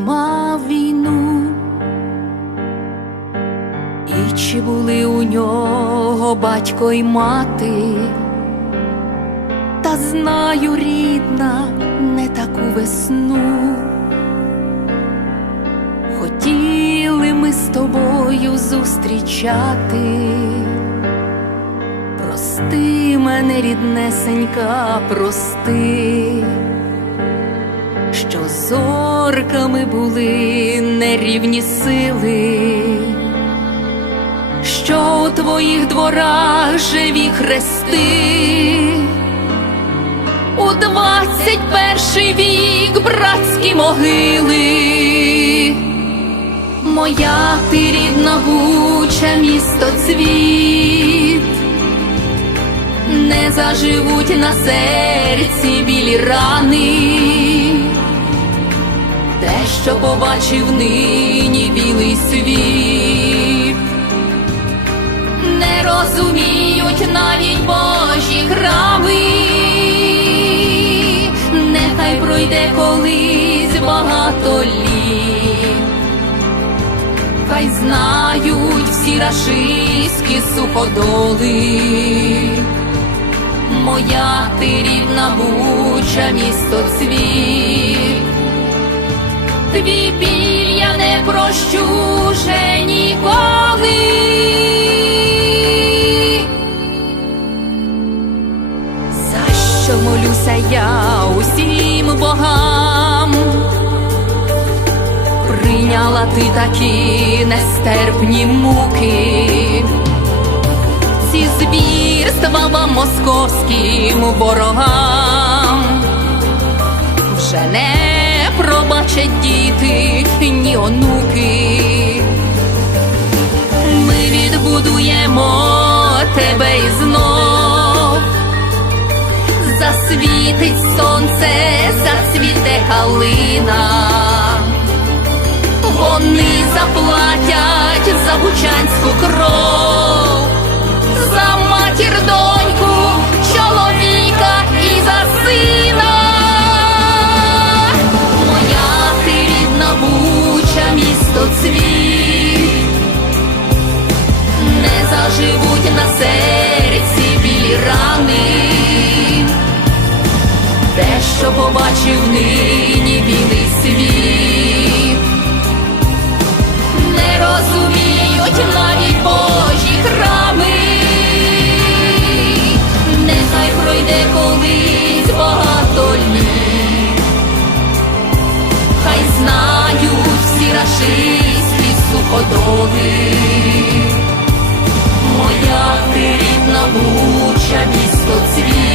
мав війну, і чи були у нього батько й мати, та знаю, рідна, не таку весну. Хотіли ми з тобою зустрічати. Прости мене, ріднесенька, прости, що зорками були нерівні сили, що у твоїх дворах живі хрести, у двадцять перший вік братські могили. Моя ти рідна гуча місто цвіт, не заживуть на серці білі рани, що побачив нині білий світ, не розуміють навіть Божі храми, нехай пройде колись багато літ. Хай знають всі рашиські суходоли, моя ти рідна буча, місто цвіт, твій біль я не прощу вже ніколи. За що молюся я усім богам? прийняла ти такі нестерпні муки, ці звірства вам московським ворогам вже не пробачать діти ні онуки. Ми відбудуємо тебе і знов. Засвітить сонце, зацвіте калина. Вони заплатять за бучанську кров, заживуть на серці білі рани. Те, що побачив нині білий світ не розуміють навіть Божі храми, нехай пройде колись багато літ, хай знають всі рашистські суходоли моя ти рідна буча місто цвіт.